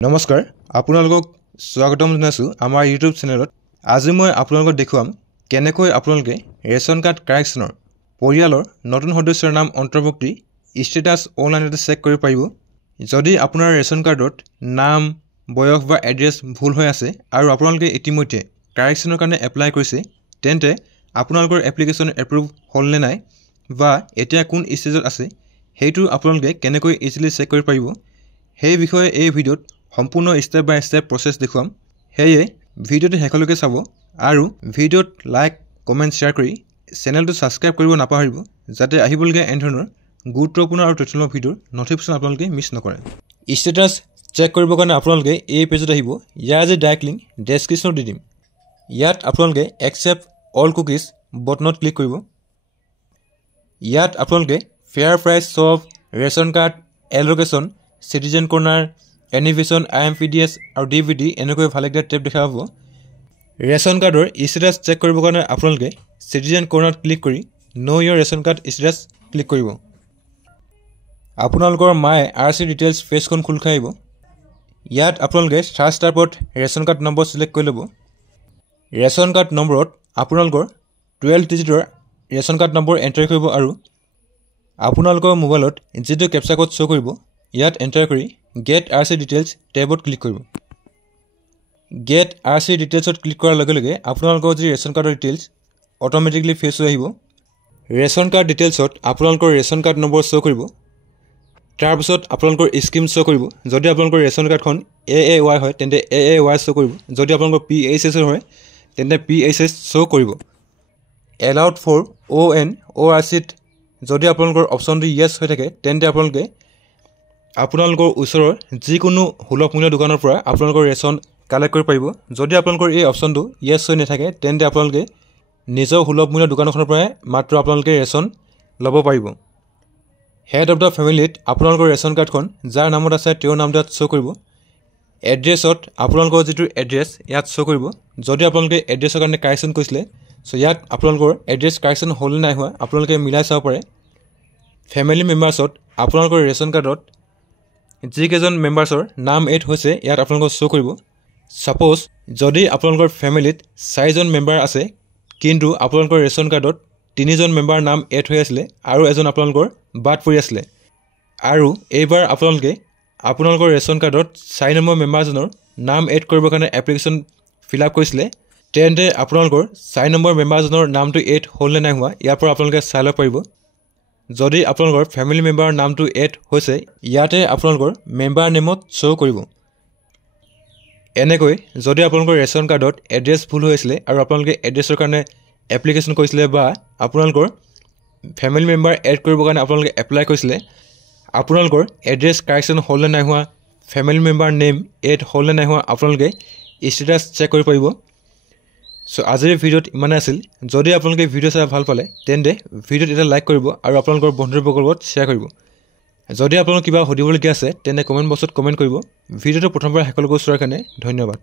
নমস্কাৰ আপোনালোকক স্বাগতম জনাইছো আমাৰ ইউটিউব চেনেলত। আজি মই আপোনালোকক দেখুৱাম কেনেকৈ আপোনালোকে ৰেচন কাৰ্ড কাৰেকশ্যনৰ পৰিয়ালৰ নতুন সদস্যৰ নাম অন্তৰ্ভুক্তি ষ্টেটাছ অনলাইনতে চেক কৰিব পাৰিব। যদি আপোনাৰ ৰেচন কাৰ্ডত নাম বয়স বা এড্ৰেছ ভুল হৈ আছে আৰু আপোনালোকে ইতিমধ্যে কাৰেকশ্যনৰ কাৰণে এপ্লাই কৰিছে, তেন্তে আপোনালোকৰ এপ্লিকেশ্যন এপ্ৰুভ হ'ল নে নাই বা এতিয়া কোন ষ্টেজত আছে সেইটো আপোনালোকে কেনেকৈ ইজিলি চেক কৰিব পাৰিব, সেই বিষয়ে এই ভিডিঅ'ত সম্পূৰ্ণ ষ্টেপ বাই ষ্টেপ প্ৰচেছ দেখুৱাম। সেয়ে ভিডিঅ'টো শেষলৈকে চাব আৰু ভিডিঅ'ত লাইক কমেণ্ট শ্বেয়াৰ কৰি চেনেলটো ছাবস্ক্ৰাইব কৰিব নাপাহৰিব, যাতে আহিবলগীয়া এনেধৰণৰ গুৰুত্বপূৰ্ণ আৰু তথ্যমূলক ভিডিঅ'ৰ নটিফিকেশ্যন আপোনালোকে মিছ নকৰে। ষ্টেটাছ চেক কৰিবৰ কাৰণে আপোনালোকে এই পেজত আহিব। ইয়াৰ যে ডাইৰেক্ট লিংক ডেছক্ৰিপশ্যনত দি দিম। ইয়াত আপোনালোকে একচেপ্ট অল কুকিজ বটনত ক্লিক কৰিব। ইয়াত আপোনালোকে fair price of ration card allocation citizen corner এনিভেশ্যন IMPDS আৰু DVD এনেকৈ ভালেকেইটা টেপ দেখা পাব। ৰেচন কাৰ্ডৰ ষ্টেটাছ চেক কৰিবৰ কাৰণে আপোনালোকে চিটিজেন কৰ্ণাৰত ক্লিক কৰি ন' ইয়ৰ ৰেচন কাৰ্ড ষ্টেটাছ ক্লিক কৰিব। আপোনালোকৰ মাই RC ডিটেইলছ পেজখন খোল খাই আহিব। ইয়াত আপোনালোকে ফাৰ্ষ্ট টাইপত ৰেচন কাৰ্ড নম্বৰ ছিলেক্ট কৰি ল'ব। ৰেচন কাৰ্ড নম্বৰত আপোনালোকৰ 12 ডিজিটৰ ৰেচন কাৰ্ড নম্বৰ এণ্টাৰ কৰিব আৰু আপোনালোকৰ মোবাইলত যিটো কেপচা কোড শ্ব' কৰিব ইয়াত এণ্টাৰ কৰি গেট RC ডিটেইলছ টেবত ক্লিক কৰিব। গেট RC ডিটেইলছত ক্লিক কৰাৰ লগে লগে আপোনালোকৰ যি ৰেচন কাৰ্ডৰ ডিটেইলছ অট'মেটিকলি ফেচ হৈ আহিব। ৰেচন কাৰ্ড ডিটেইলছত আপোনালোকৰ ৰেচন কাৰ্ড নম্বৰ শ্ব' কৰিব। তাৰপিছত আপোনালোকৰ স্কিম শ্ব' কৰিব। যদি আপোনালোকৰ ৰেচন কাৰ্ডখন AAY হয় তেন্তে AAY শ্ব' কৰিব। যদি আপোনালোকৰ PHS হয় তেন্তে PHS শ্ব' কৰিব। এলাউড ফৰ ONORCত যদি আপোনালোকৰ অপশ্যনটো য়েছ হৈ থাকে তেন্তে আপোনালোকৰ ওচৰৰ যিকোনো সুলভ মূল্যৰ দোকানৰ পৰা আপোনালোকৰ ৰেচন কালেক্ট কৰিব পাৰিব। যদি আপোনালোকৰ এই অপশ্যনটো য়েছ হৈ নাথাকে তেন্তে আপোনালোকে নিজৰ সুলভ মূল্যৰ দোকানখনৰ পৰাই মাত্ৰ আপোনালোকে ৰেচন ল'ব পাৰিব। হেড অফ দ্য ফেমিলিত আপোনালোকৰ ৰেচন কাৰ্ডখন যাৰ নামত আছে তেওঁৰ নামটো ইয়াত শ্ব' কৰিব। এড্ৰেছত আপোনালোকৰ যিটো এড্ৰেছ ইয়াত শ্ব' কৰিব। যদি আপোনালোকে এড্ৰেছৰ কাৰণে কাৰেকশ্যন কৰিছিলে ইয়াত আপোনালোকৰ এড্ৰেছ কাৰেকশ্যন হ'ল নাই হোৱা আপোনালোকে মিলাই চাব পাৰে। ফেমিলি মেম্বাৰ্ছত আপোনালোকৰ ৰেচন কাৰ্ডত যিকেইজন মেম্বাৰ্ছৰ নাম এড হৈছে ইয়াত আপোনালোকক শ্ব' কৰিব। ছাপ'জ যদি আপোনালোকৰ ফেমিলিত 4জন মেম্বাৰ আছে কিন্তু আপোনালোকৰ ৰেচন কাৰ্ডত 3জন মেম্বাৰ নাম এড হৈ আছিলে আৰু এজন আপোনালোকৰ বাদ পৰি আছিলে আৰু এইবাৰ আপোনালোকে আপোনালোকৰ ৰেচন কাৰ্ডত 4 নম্বৰ মেম্বাৰজনৰ নাম এড কৰিবৰ কাৰণে এপ্লিকেশ্যন ফিল আপ কৰিছিলে, তেন্তে আপোনালোকৰ 4 নম্বৰ মেম্বাৰজনৰ নামটো এড হ'ল নে নাই হোৱা ইয়াৰ পৰা আপোনালোকে চাই ল'ব পাৰিব। যদি আপোনালোকৰ ফেমিলি মেম্বাৰৰ নামটো এড হৈছে ইয়াতে আপোনালোকৰ মেম্বাৰ নেমত শ্ব' কৰিব। এনেকৈ যদি আপোনালোকৰ ৰেচন কাৰ্ডত এড্ৰেছ ভুল হৈ আছিলে আৰু আপোনালোকে এড্ৰেছৰ কাৰণে এপ্লিকেশ্যন কৰিছিলে বা আপোনালোকৰ ফেমিলি মেম্বাৰ এড কৰিবৰ কাৰণে আপোনালোকে এপ্লাই কৰিছিলে, আপোনালোকৰ এড্ৰেছ কাৰেকশ্যন হ'ল নে নাই হোৱা, ফেমিলি মেম্বাৰ নেম এড হ'ল নে নাই হোৱা আপোনালোকে ষ্টেটাছ চেক কৰিব পাৰিব। আজিৰ ভিডিঅ'ত ইমানেই আছিল। যদি আপোনালোকে ভিডিঅ' চাই ভাল পালে তেন্তে ভিডিঅ'ত এটা লাইক কৰিব আৰু আপোনালোকৰ বন্ধুবৰ্গৰ লগত শ্বেয়াৰ কৰিব। যদি আপোনালোক কিবা সুধিবলগীয়া আছে তেন্তে কমেণ্ট বক্সত কমেণ্ট কৰিব। ভিডিঅ'টো প্ৰথমবাৰ শেষলৈকে চোৱাৰ কাৰণে ধন্যবাদ।